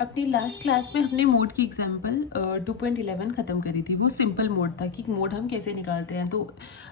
अपनी last class में हमने मोड की एग्जांपल 2.11 ख़त्म करी थी। वो सिंपल मोड था कि मोड हम कैसे निकालते हैं। तो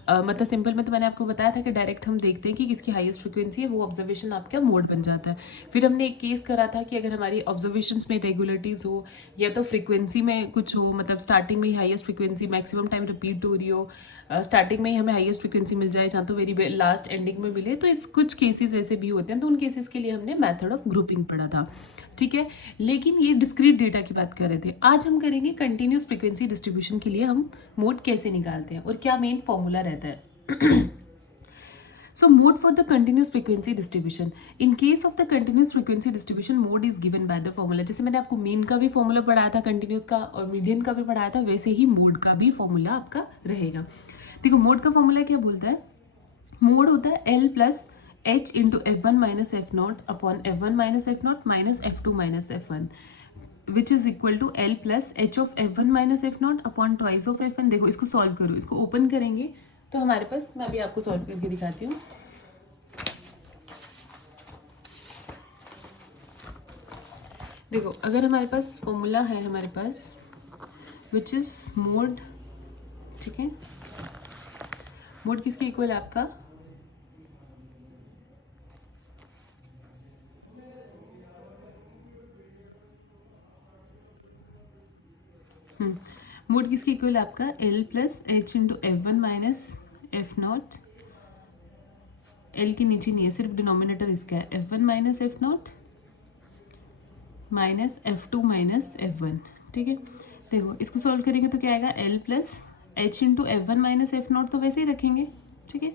मतलब सिंपल में तो मैंने आपको बताया था कि डायरेक्ट हम देखते हैं कि किसकी हाईएस्ट फ्रीक्वेंसी है, वो ऑब्जर्वेशन आपका मोड बन जाता है। फिर हमने एक केस करा था कि अगर हमारी ऑब्जर्वेशंस में रेगुलरिटीज हो या तो फ्रीक्वेंसी में कुछ हो, मतलब स्टार्टिंग में ही highest frequency maximum time repeat हो रही हो, स्टार्टिंग में ही हमें हाईएस्ट फ्रीक्वेंसी मिल जाए, जहाँ तो वेरी लास्ट एंडिंग में मिले, तो इस कुछ केसेस ऐसे भी होते हैं। तो उन केसेस के लिए हमने मेथड ऑफ ग्रुपिंग पढ़ा था, ठीक है। लेकिन ये डिस्क्रीट डेटा की बात कर रहे थे। आज हम करेंगे कंटिन्यूस फ्रीक्वेंसी डिस्ट्रीब्यूशन के लिए हम मोड कैसे निकालते हैं और क्या मेन फॉर्मूला रहता है। So mode for the continuous frequency distribution. In case of the continuous frequency distribution, mode is given by the formula. जैसे मैंने आपको मीन का भी फॉर्मूला पढ़ाया था कंटिन्यूस का और मीडियन का भी पढ़ाया था, वैसे ही मोड का भी फॉर्मूला आपका रहेगा। देखो मोड का फॉर्मूला क्या बोलता है। मोड होता है L plus h into F1 minus f naught upon F1 minus f naught minus F2 minus F1 which is equal to L plus h of F1 minus f naught upon twice of F1। देखो इसको solve करो, इसको open करेंगे तो हमारे पास, मैं अभी आपको सॉल्व करके दिखाती हूँ। देखो अगर हमारे पास फॉर्मूला है हमारे पास विच इज मोड, ठीक है। मोड किसके इक्वल है आपका, मोड किसके इक्वल है आपका L plus H into F1 minus f not. L के नीचे नहीं है, सिर्फ डिनोमिनेटर इसका है, F1 minus f naught minus F2 minus F1, ठीक है। देखो इसको सॉल्व करेंगे तो क्या आएगा, L plus H into F1 minus f not, तो वैसे ही रखेंगे, ठीक है।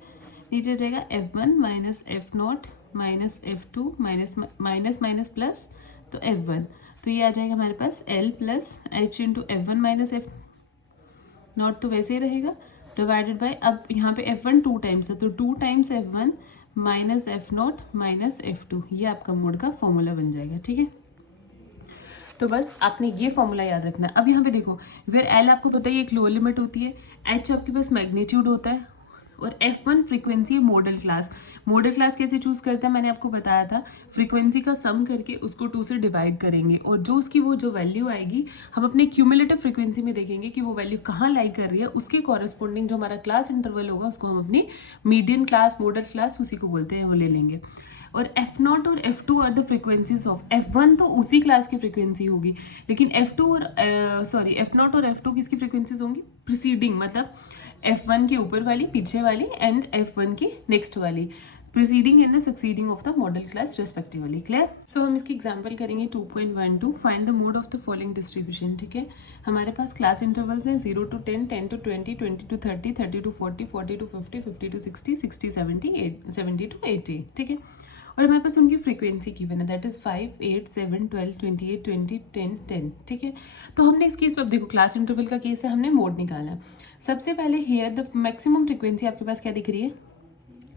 नीचे आ जाएगा F1 minus f naught minus F2 minus minus minus plus तो F1, तो ये आ जाएगा हमारे पास L plus H into F1 minus f not, तो वैसे ही रहेगा, डिवाइडेड बाय, अब यहाँ पे F1 टू टाइम्स है तो 2 times F1 minus f naught minus F2, ये आपका मोड का फॉर्मूला बन जाएगा, ठीक है। तो बस आपने ये फॉर्मूला याद रखना है। अब यहाँ पे देखो वेयर L आपको पता ही एक लोअर लिमिट होती है, H आपके पास मैग्नीट्यूड होता है और F1 फ्रीक्वेंसी है मॉडल क्लास। मॉडल क्लास कैसे चूज करते हैं मैंने आपको बताया था, फ्रीक्वेंसी का सम करके उसको 2 से डिवाइड करेंगे और जो उसकी वो जो वैल्यू आएगी हम अपने क्यूमुलेटिव फ्रीक्वेंसी में देखेंगे कि वो वैल्यू कहाँ लाई कर रही है, उसके कॉरेस्पॉन्डिंग जो हमारा क्लास इंटरवल होगा उसको हम अपनी मीडियन क्लास मॉडल क्लास उसी को बोलते हैं वो ले लेंगे। और F0 और F2 are the frequencies of F1, तो उसी क्लास की फ्रीक्वेंसी होगी, लेकिन F2 और F0 और F2 किसकी फ्रीक्वेंसीज होंगी, प्रीसीडिंग, मतलब F1 के ऊपर वाली, पीछे वाली, एंड F1 की नेक्स्ट वाली, preceding and the succeeding of the modal class respectively. Clear. So हम इसकी एग्जांपल करेंगे 2.12, find the mode of the following distribution, ठीक है। हमारे पास क्लास इंटरवल्स हैं 0 to 10, 10 to 20, 20 to 30, 30 to 40, 40 to 50, 50 to 60, 60 70, 70 to 80, ठीक है। और हमारे पास उनकी फ्रीक्वेंसी गिवन है, दैट इज 5, 8, 7, 12, 28, 20, 10, 10, ठीक है। तो हमने इस केस पर, देखो क्लास इंटरवल का केस है, हमने मोड निकाला है। सबसे पहले हियर द मैक्सिमम फ्रीक्वेंसी आपके पास क्या दिख रही है,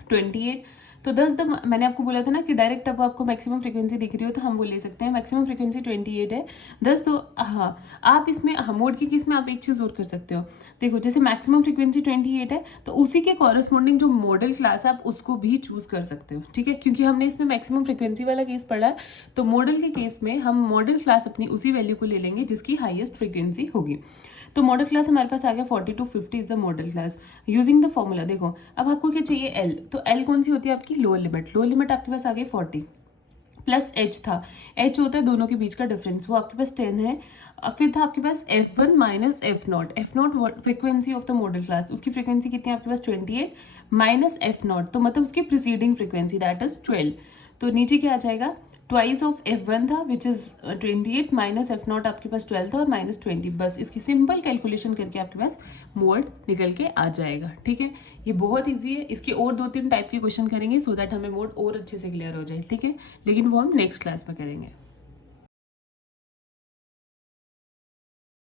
28, तो 10 मैंने आपको बोला था ना कि डायरेक्ट अब आपको मैक्सिमम फ्रीक्वेंसी दिख रही हो तो हम वो ले सकते हैं, मैक्सिमम फ्रीक्वेंसी 28 है 10, तो हाँ आप इसमें मोड की केस में आप एक चीज़ और कर सकते हो। देखो जैसे मैक्सिमम फ्रीक्वेंसी 28 है तो उसी के कॉरेस्पॉन्डिंग जो मॉडल क्लास है आप उसको भी चूज कर सकते हो, ठीक है, क्योंकि हमने इसमें मैक्सिमम फ्रीक्वेंसी वाला केस पढ़ा है। तो मॉडल के केस में हम मॉडल क्लास अपनी उसी वैल्यू को ले लेंगे जिसकी हाईएस्ट फ्रीक्वेंसी होगी। तो मॉडल क्लास हमारे पास आ गया 40 to 50 is the modal class using the formula. देखो अब आपको क्या चाहिए, L, तो L कौन सी होती है आपकी, लोअर लिमिट। लोअर लिमिट आपके पास आ गई 40 प्लस H था, H होता है दोनों के बीच का डिफरेंस, वो आपके पास 10 है। फिर था आपके पास F1 minus f not frequency of the modal class, उसकी फ्रीक्वेंसी कितनी है आपके पास 28 माइनस एफ नॉट, तो मतलब उसकी प्रीसीडिंग फ्रीक्वेंसी दैट इज 12, तो नीचे क्या आ जाएगा, ट्वाइस ऑफ F1 था which is 28 minus f not आपके पास 12 था और माइनस 20, बस इसकी सिंपल कैलकुलेशन करके आपके पास मोड निकल के आ जाएगा, ठीक है। ये बहुत इजी है, इसके और 2-3 टाइप के क्वेश्चन करेंगे सो दैट हमें मोड और अच्छे से क्लियर हो जाए, ठीक है, लेकिन वो हम नेक्स्ट क्लास में करेंगे।